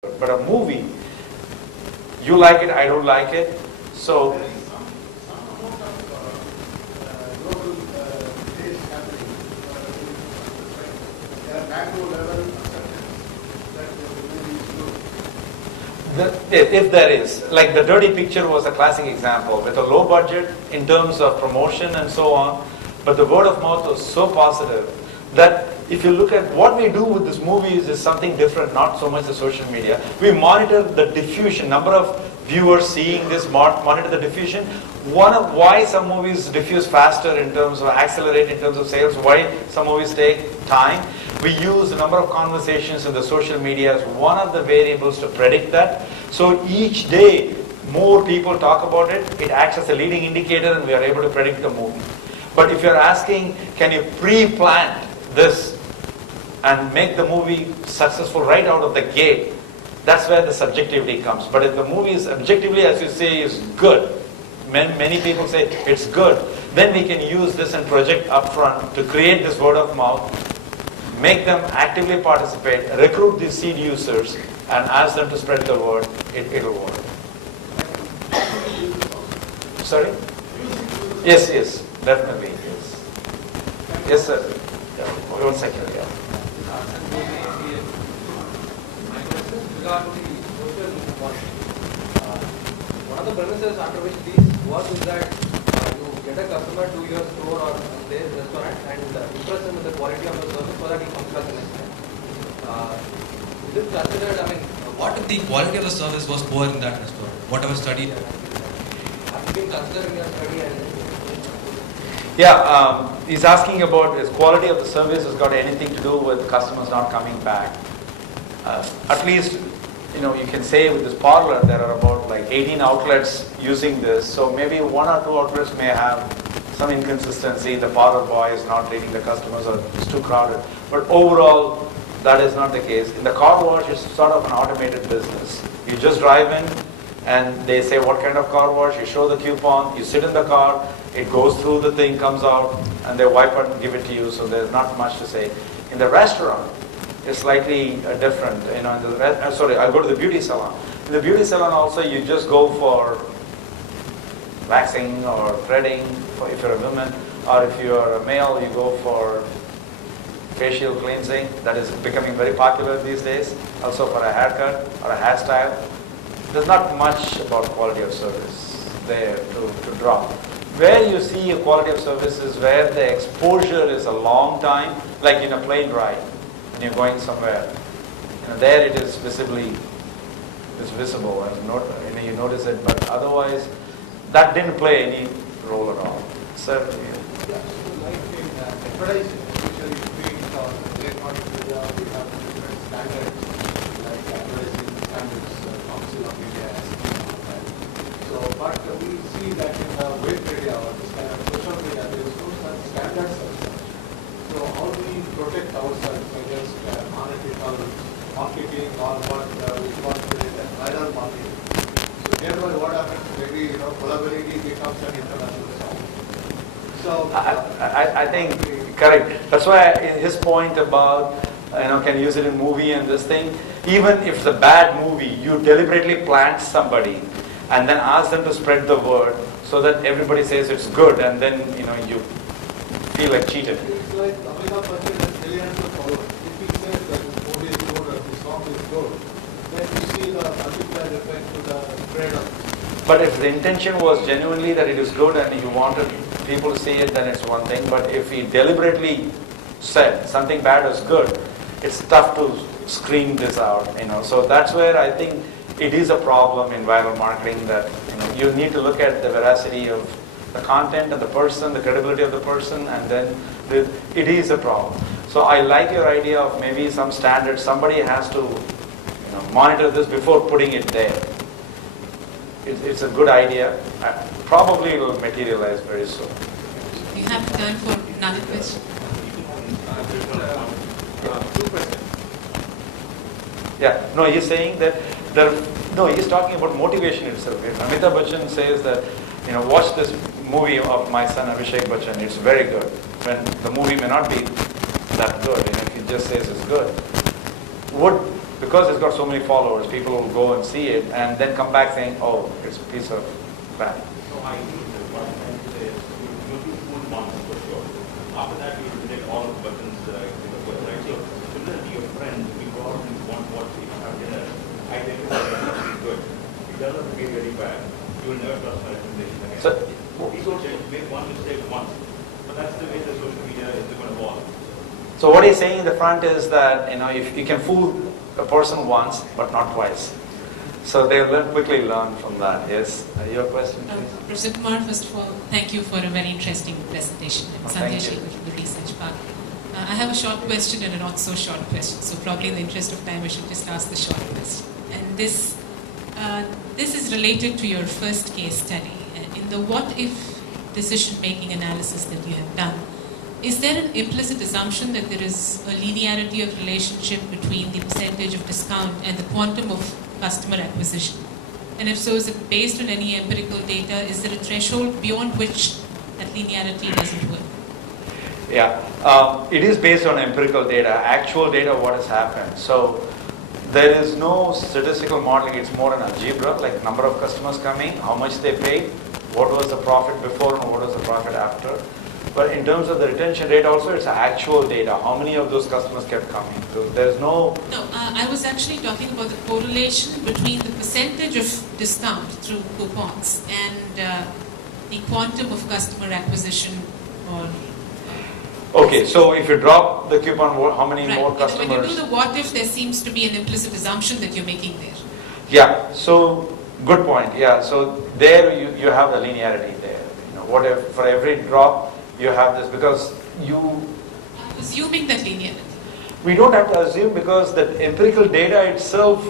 But a movie, you like it, I don't like it. So There is some amount of global change happening. There are macro level acceptance that the movie is good. if there is, like the Dirty Picture was a classic example with a low budget in terms of promotion and so on, but the word of mouth was so positive that if you look at what we do with these movies is something different, not so much the social media. We monitor the diffusion, number of viewers seeing this, monitor the diffusion. One of why some movies diffuse faster in terms of accelerate in terms of sales, why some movies take time. We use the number of conversations in the social media as one of the variables to predict that. So each day, more people talk about it, it acts as a leading indicator and we are able to predict the movie. But if you're asking, can you pre-plant this and make the movie successful right out of the gate, that's where the subjectivity comes. But if the movie is objectively, as you say, is good, many people say it's good, then we can use this and project upfront to create this word of mouth, make them actively participate, recruit these seed users, and ask them to spread the word. It'll work. Sorry? Yes, definitely. Yes, sir. Yeah. 1 second. Yeah. My question is regarding the social inequality. One of the premises under which this works is that you get a customer to your store or their restaurant and impress them with the quality of the service so that he comes back the next time. Is it considered, What if the quality of the service was poor in that restaurant? Whatever study? have you been considering your study and Yeah, he's asking about is quality of the service has got anything to do with customers not coming back. At least, you can say with this parlor, there are about like 18 outlets using this. So maybe 1 or 2 outlets may have some inconsistency. The parlor boy is not treating the customers or it's too crowded. But overall, that is not the case. In the car wash, it's sort of an automated business. You just drive in and they say what kind of car wash, you show the coupon, you sit in the car, it goes through the thing, comes out, and they wipe it and give it to you, so there's not much to say. In the restaurant, it's slightly different. I'll go to the beauty salon. In the beauty salon also, you just go for waxing or threading, if you're a woman, or if you're a male, you go for facial cleansing. That is becoming very popular these days. Also for a haircut or a hairstyle. There's not much about quality of service there to draw. Where you see a quality of service is where the exposure is a long time, like in a plane ride, when you're going somewhere. There it is visible, and you notice it, but otherwise, that didn't play any role at all. Sir? Yeah, so like in advertising, usually print or electronic media, we have different standards, like advertising standards, Council of India has that. So, but we see that in the web media or this kind of social media, there is no such standards as such. So, how do we protect ourselves against unethical marketing or what we call today the viral marketing? So, thereby what happens, maybe collaborativity becomes an international sound. So, I think, correct. That's why his point about, can use it in movie and this thing, even if it's a bad movie, you deliberately plant somebody and then ask them to spread the word so that everybody says it's good, and then, you feel like cheated. it's like Amitabh Bachchan has millions of followers. If he says that this movie is good or this song is good, then you see the multiplier effect to the spread of. But if the intention was genuinely that it is good and you wanted people to see it, then it's one thing. But if he deliberately said something bad is good, it's tough to screen this out. So that's where I think it is a problem in viral marketing, that you need to look at the veracity of the content and the person, the credibility of the person, and then it is a problem. So I like your idea of maybe some standards. Somebody has to monitor this before putting it there. It's a good idea. Probably it will materialize very soon. We have time for another question. Two questions. Yeah, no, he's saying that he's talking about motivation itself. Amitabh Bachchan says that, watch this movie of my son Abhishek Bachchan, it's very good. When the movie may not be that good, if he just says it's good. Would because it's got so many followers, people will go and see it and then come back saying, oh, it's a piece of crap. So I think that what I'm trying to say is you do food once for sure. After that, you will take all of the buttons, right? So similarly, your friend, if you go out and want what you have dinner, I think it's good. It doesn't be very bad. You will never trust my recommendation again. So, People make one mistake once, but that's the way the social media is going to evolve. so what he's saying in the front is that, if you can fool a person once, but not twice. So they'll quickly learn from that. Yes, your question, please. Professor Kumar, first of all, thank you for a very interesting presentation. And Thank Sandesh, you. the research part. I have a short question and a not so short question. So probably in the interest of time, I should just ask the short question. And this is related to your first case study. In the what-if decision-making analysis that you have done, is there an implicit assumption that there is a linearity of relationship between the percentage of discount and the quantum of customer acquisition? And if so, is it based on any empirical data? Is there a threshold beyond which that linearity doesn't work? Yeah, it is based on empirical data, actual data, what has happened. So there is no statistical modeling, it's more an algebra, like number of customers coming, how much they paid, what was the profit before and what was the profit after. But in terms of the retention rate also, it's actual data, how many of those customers kept coming. So there's no... No, I was actually talking about the correlation between the percentage of discount through coupons and the quantum of customer acquisition or... Okay, so if you drop the coupon, how many right. more When customers? you do the what if, there seems to be an implicit assumption that you're making there. Yeah, so good point. Yeah, so there you have the linearity there. What if for every drop you have this, because I'm assuming that linearity. we don't have to assume, because the empirical data itself,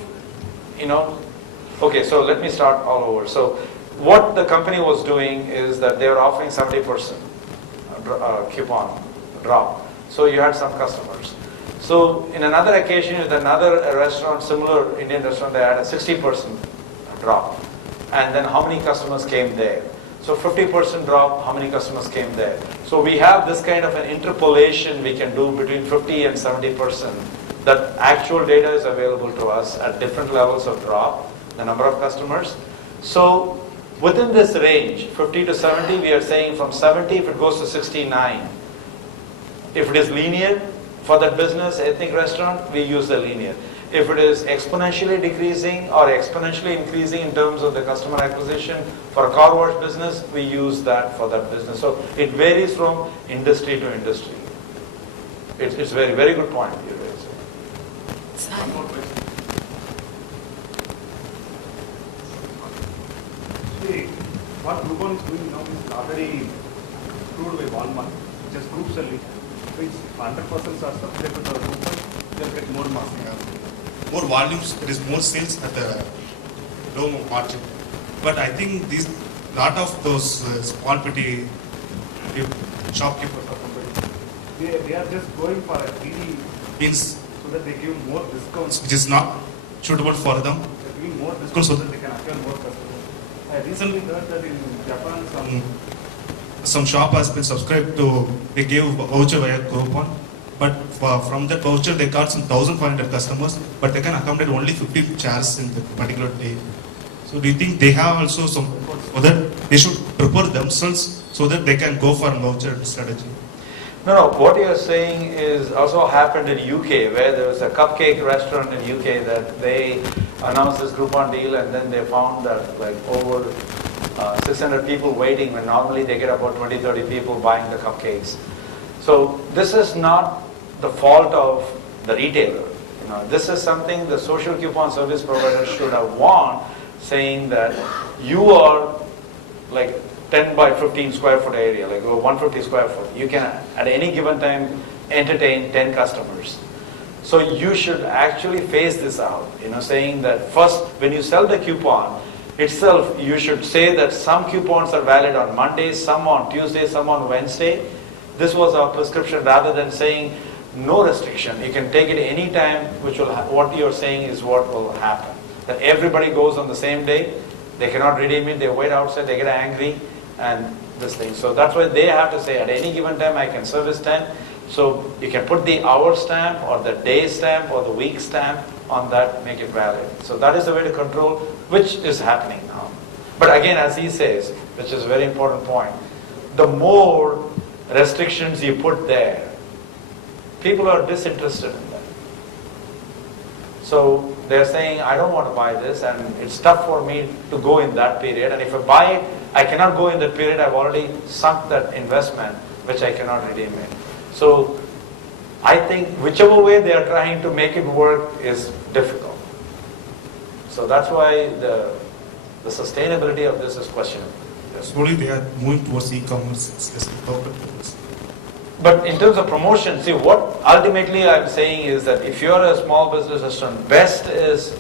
okay, so let me start all over. So what the company was doing is that they were offering 70% coupon drop. So you had some customers. So in another occasion, with another restaurant, similar Indian restaurant, they had a 60% drop. And then how many customers came there? So 50% drop, how many customers came there? So we have this kind of an interpolation we can do between 50 and 70%. That actual data is available to us at different levels of drop, the number of customers. So within this range, 50 to 70, we are saying from 70, if it goes to 69, if it is linear for that business, ethnic restaurant, we use the linear. If it is exponentially decreasing or exponentially increasing in terms of the customer acquisition, for a car wash business, we use that for that business. So it varies from industry to industry. It's very, very good point you raised. One more question. See, what Groupon is doing now is already approved by Walmart, just group selling. Which 100% are subject to the Groupon, they'll get more margin. More volumes, there is more sales at the low margin. But I think these lot of those small petty shopkeepers or somebody, They are just going for a greedy means so that they give more discounts. which is not suitable for them. They're giving more discounts so that they can acquire more customers. I recently heard that in Japan, Some shop has been subscribed to, they gave voucher via coupon, but from that voucher they got some 1,500 customers, but they can accommodate only 50 chairs in the particular day. So do you think they have also some, or that they should prepare themselves so that they can go for a voucher strategy? No, what you're saying is also happened in UK, where there was a cupcake restaurant in UK that they announced this Groupon deal, and then they found that like over 600 people waiting when normally they get about 20-30 people buying the cupcakes. So this is not the fault of the retailer. This is something the social coupon service provider should have warned, saying that you are like 10 by 15 square foot area, like 150 square foot. You can at any given time entertain 10 customers. So you should actually phase this out, saying that first when you sell the coupon itself, you should say that some coupons are valid on Monday, some on Tuesday, some on Wednesday. This was our prescription, rather than saying no restriction. You can take it any time, what you're saying is what will happen. That everybody goes on the same day, they cannot redeem it, they wait outside, they get angry, and this thing. So that's why they have to say at any given time I can service 10. So you can put the hour stamp or the day stamp or the week stamp on that, make it valid. So that is the way to control, which is happening now. But again, as he says, which is a very important point, the more restrictions you put there, people are disinterested in that. So they're saying, I don't want to buy this, and it's tough for me to go in that period. And if I buy it, I cannot go in that period. I've already sunk that investment, which I cannot redeem it. So I think whichever way they are trying to make it work is difficult. So that's why the sustainability of this is questionable. Slowly they are moving towards e-commerce. It's just perfect. But in terms of promotion, see, what ultimately I'm saying is that if you're a small business restaurant, best is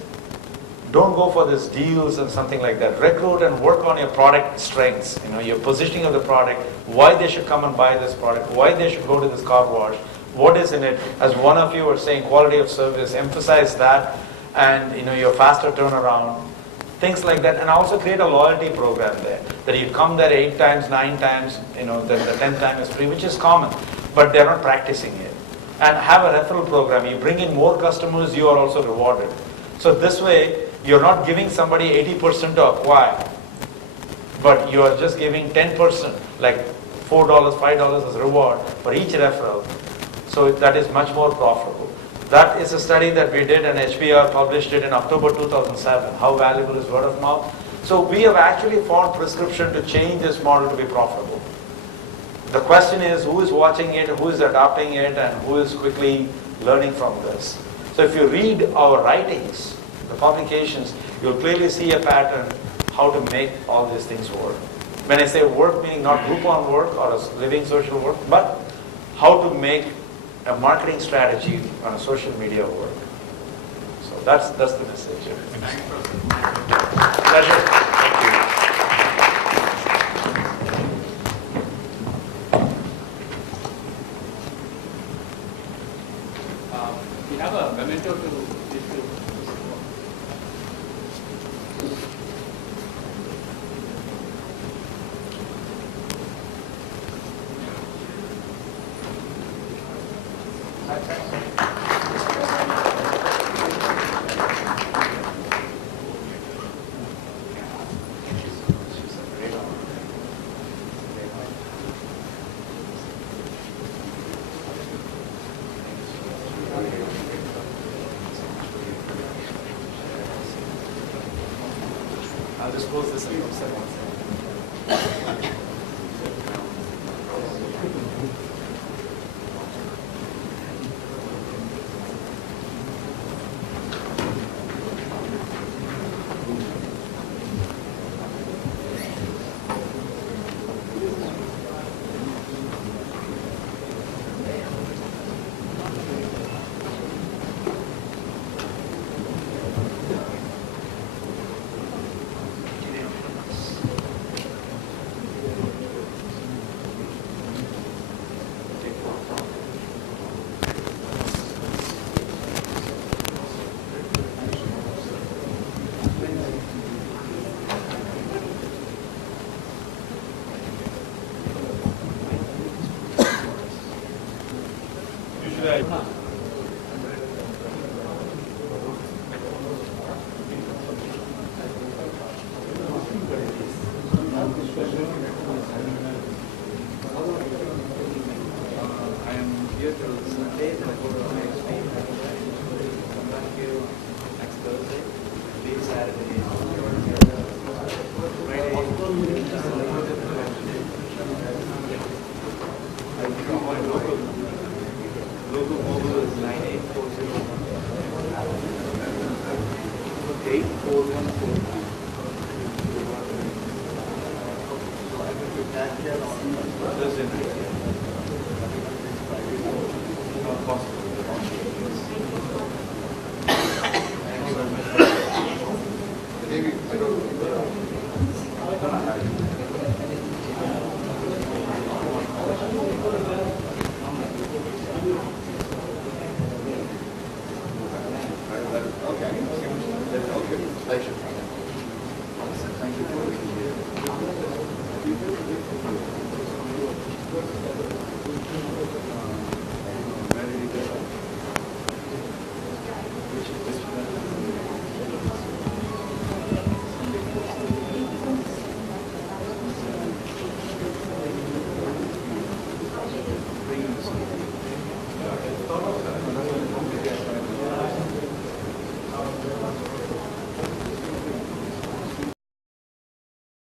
don't go for these deals and something like that. Recruit and work on your product strengths, your positioning of the product, why they should come and buy this product, why they should go to this car wash, what is in it. As one of you were saying, quality of service, emphasize that, and your faster turnaround, things like that, and also create a loyalty program there. That you come there 8 times, 9 times, then the 10th time is free, which is common, but they're not practicing it. And have a referral program. You bring in more customers, you are also rewarded. So this way, you're not giving somebody 80% to acquire, but you are just giving 10%, like $4, $5 as reward for each referral. So that is much more profitable. That is a study that we did, and HBR published it in October 2007. How valuable is word of mouth? So we have actually found prescription to change this model to be profitable. The question is, who is watching it, who is adopting it, and who is quickly learning from this? So if you read our writings, the publications, you'll clearly see a pattern how to make all these things work. When I say work, meaning not Groupon work or a living social work, but how to make a marketing strategy on a social media work. So that's the message. Pleasure. Thank you. We have a memento to issue. I'll just close this and upset myself.